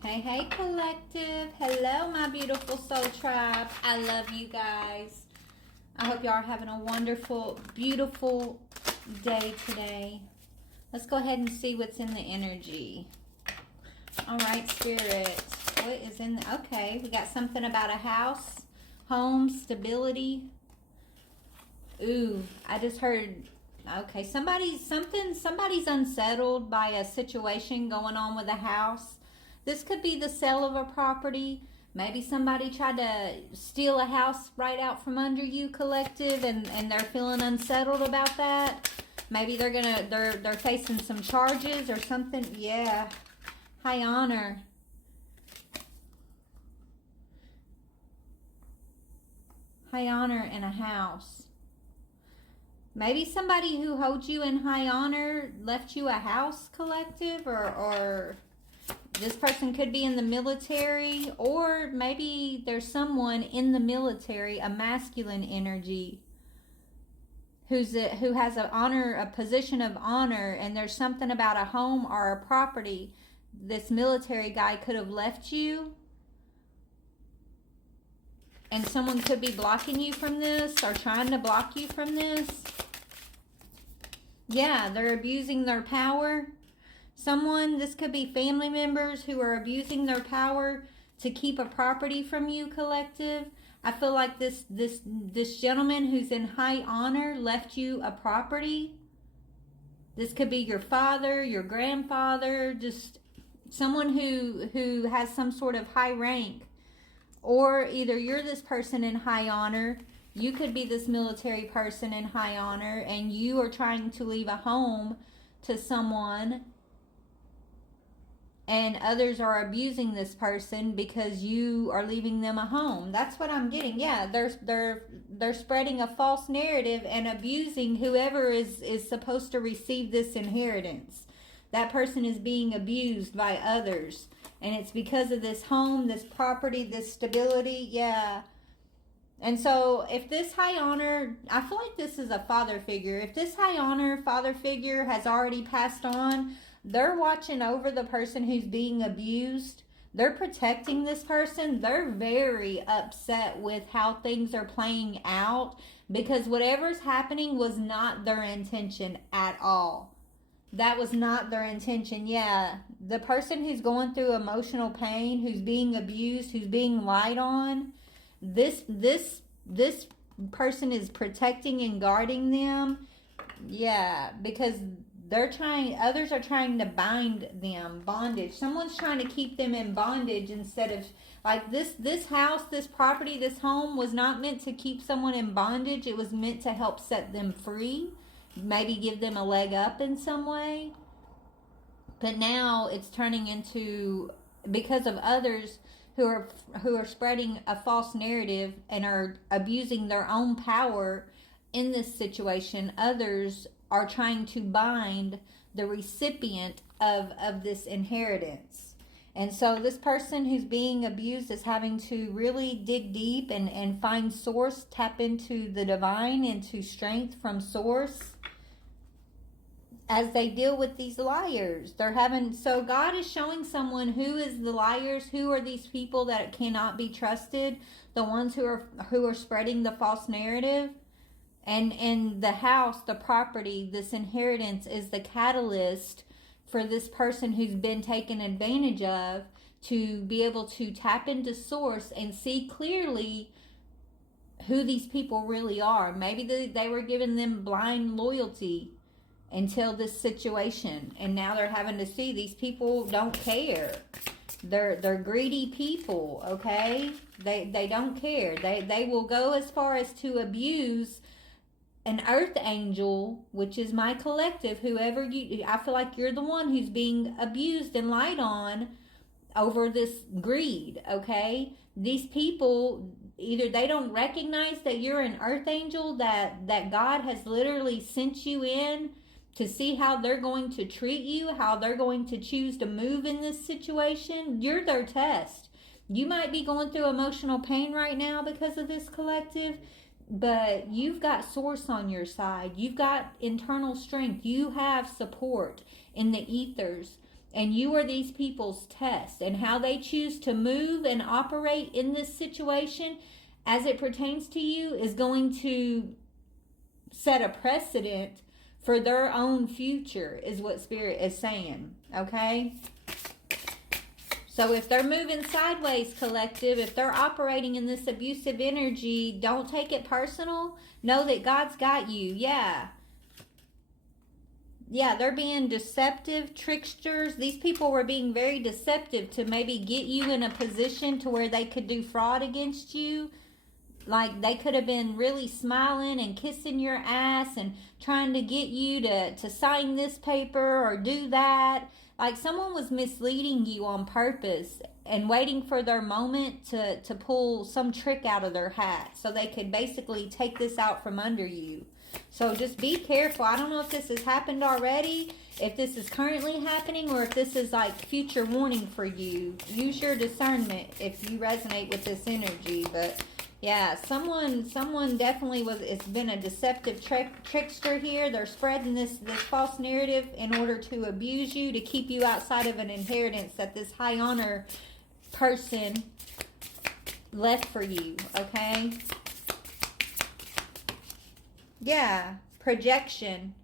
Hey, hey, collective. Hello, my beautiful soul tribe. I love you guys. I hope y'all are having a wonderful, beautiful day today. Let's go ahead and see what's in the energy. All right, Spirit. What is in the... Okay, we got something about a house, home, stability. Ooh, I just heard... Okay, somebody's unsettled by a situation going on with a house. This could be the sale of a property. Maybe somebody tried to steal a house right out from under you, collective, and they're feeling unsettled about that. Maybe they're facing some charges or something. Yeah. High honor. High honor in a house. Maybe somebody who holds you in high honor left you a house, collective, or this person could be in the military, or maybe there's someone in the military, a masculine energy, who has a position of honor, and there's something about a home or a property this military guy could have left you, and someone could be blocking you from this or trying to block you from this. Yeah, they're abusing their power. This could be family members who are abusing their power to keep a property from you, collective. I feel like this gentleman who's in high honor left you a property. This could be your father, your grandfather, just someone who has some sort of high rank. Or either you're this person in high honor, you could be this military person in high honor, and you are trying to leave a home to someone, and others are abusing this person because you are leaving them a home. That's what I'm getting. Yeah, they're spreading a false narrative and abusing whoever is supposed to receive this inheritance. That person is being abused by others, and it's because of this home, this property, this stability. Yeah. And so if this high honor, I feel like this is a father figure. If this high honor father figure has already passed on, they're watching over the person who's being abused. They're protecting this person. They're very upset with how things are playing out, because whatever's happening was not their intention at all. That was not their intention. Yeah, the person who's going through emotional pain, who's being abused, who's being lied on, this person is protecting and guarding them. Yeah, because others are trying to bind them, bondage. Someone's trying to keep them in bondage instead of, like, this house, this property, this home was not meant to keep someone in bondage. It was meant to help set them free, maybe give them a leg up in some way. But now it's turning into, because of others who are spreading a false narrative and are abusing their own power in this situation, others are trying to bind the recipient of this inheritance. And so this person who's being abused is having to really dig deep and find source, tap into the divine, into strength from source, as they deal with these liars. So God is showing someone who is the liars, who are these people that cannot be trusted, the ones who are spreading the false narrative. And the house, the property, this inheritance is the catalyst for this person who's been taken advantage of to be able to tap into source and see clearly who these people really are. Maybe they were giving them blind loyalty until this situation, and now they're having to see these people don't care. They're greedy people, okay? They don't care. They will go as far as to abuse an earth angel, which is my collective. I feel like you're the one who's being abused and lied on over this greed, okay? These people, either they don't recognize that you're an earth angel, that God has literally sent you in to see how they're going to treat you, how they're going to choose to move in this situation. You're their test. You might be going through emotional pain right now because of this, collective, but you've got source on your side. You've got internal strength. You have support in the ethers. And you are these people's test. And how they choose to move and operate in this situation as it pertains to you is going to set a precedent for their own future, is what Spirit is saying. Okay? So if they're moving sideways, collective, if they're operating in this abusive energy, don't take it personal. Know that God's got you. Yeah, they're being deceptive, tricksters. These people were being very deceptive to maybe get you in a position to where they could do fraud against you. Like they could have been really smiling and kissing your ass and trying to get you to sign this paper or do that. Like someone was misleading you on purpose and waiting for their moment to pull some trick out of their hat so they could basically take this out from under you. So just be careful. I don't know if this has happened already, if this is currently happening, or if this is like future warning for you. Use your discernment if you resonate with this energy. But yeah, someone definitely was. It's been a deceptive trickster here. They're spreading this false narrative in order to abuse you, to keep you outside of an inheritance that this high honor person left for you. Okay. Yeah, projection.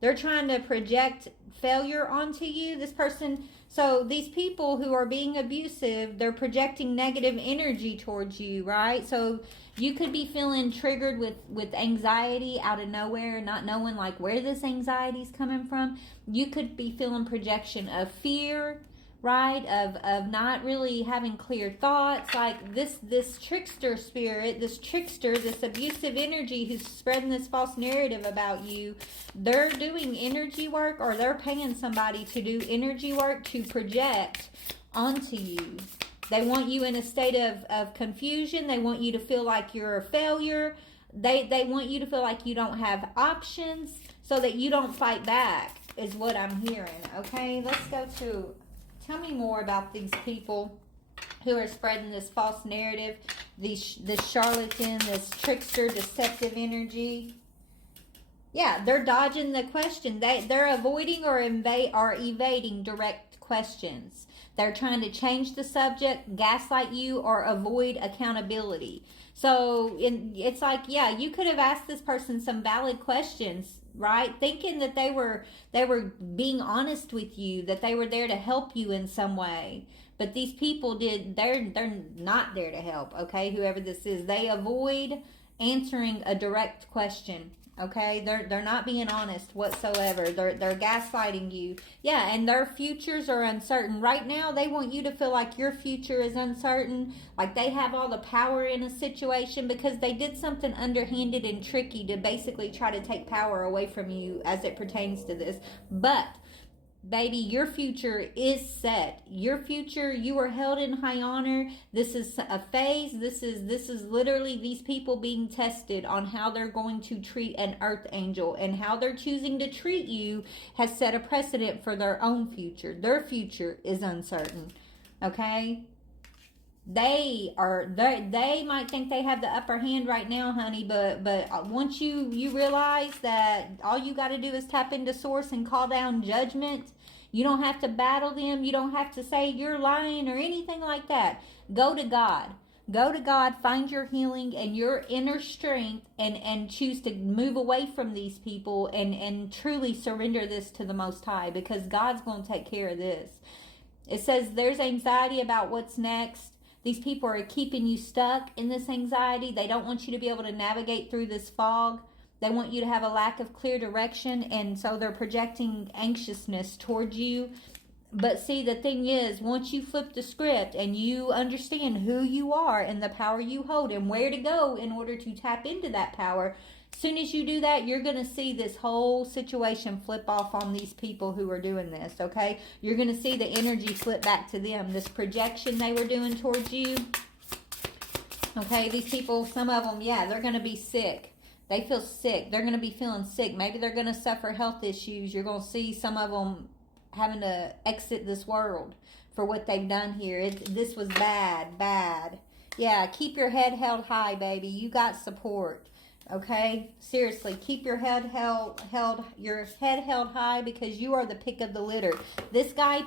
They're trying to project failure onto you. This person, so these people who are being abusive, they're projecting negative energy towards you, right? So you could be feeling triggered with anxiety out of nowhere, not knowing like where this anxiety is coming from. You could be feeling projection of fear, right? Of not really having clear thoughts. Like this trickster spirit, this abusive energy who's spreading this false narrative about you, they're doing energy work, or they're paying somebody to do energy work to project onto you. They want you in a state of confusion. They want you to feel like you're a failure. They want you to feel like you don't have options so that you don't fight back, is what I'm hearing. Okay, let's go to... Tell me more about these people who are spreading this false narrative, this charlatan, this trickster, deceptive energy. Yeah, they're dodging the question. They're avoiding or evading direct questions. They're trying to change the subject, gaslight you, or avoid accountability. So it's like, yeah, you could have asked this person some valid questions, right? Thinking that they were being honest with you, that they were there to help you in some way. But these people they're not there to help, okay? Whoever this is, they avoid answering a direct question. Okay, they're not being honest whatsoever. They're gaslighting you. Yeah, and their futures are uncertain. Right now, they want you to feel like your future is uncertain, like they have all the power in a situation because they did something underhanded and tricky to basically try to take power away from you as it pertains to this. But baby, your future is set. Your future, you are held in high honor. This is a phase. This is literally these people being tested on how they're going to treat an earth angel, and how they're choosing to treat you has set a precedent for their own future. Their future is uncertain. Okay? They might think they have the upper hand right now, honey, but once you realize that all you got to do is tap into source and call down judgment, you don't have to battle them. You don't have to say you're lying or anything like that. Go to God. Go to God, find your healing and your inner strength, and choose to move away from these people and truly surrender this to the Most High, because God's going to take care of this. It says there's anxiety about what's next. These people are keeping you stuck in this anxiety. They don't want you to be able to navigate through this fog. They want you to have a lack of clear direction, and so they're projecting anxiousness towards you. But see, the thing is, once you flip the script and you understand who you are and the power you hold and where to go in order to tap into that power, as soon as you do that, you're going to see this whole situation flip off on these people who are doing this, okay? You're going to see the energy flip back to them. This projection they were doing towards you, okay? These people, some of them, yeah, they're going to be sick. They feel sick. They're going to be feeling sick. Maybe they're going to suffer health issues. You're going to see some of them having to exit this world for what they've done here. This was bad. Yeah, keep your head held high, baby. You got support. Okay, seriously, keep your head held high because you are the pick of the litter. This guy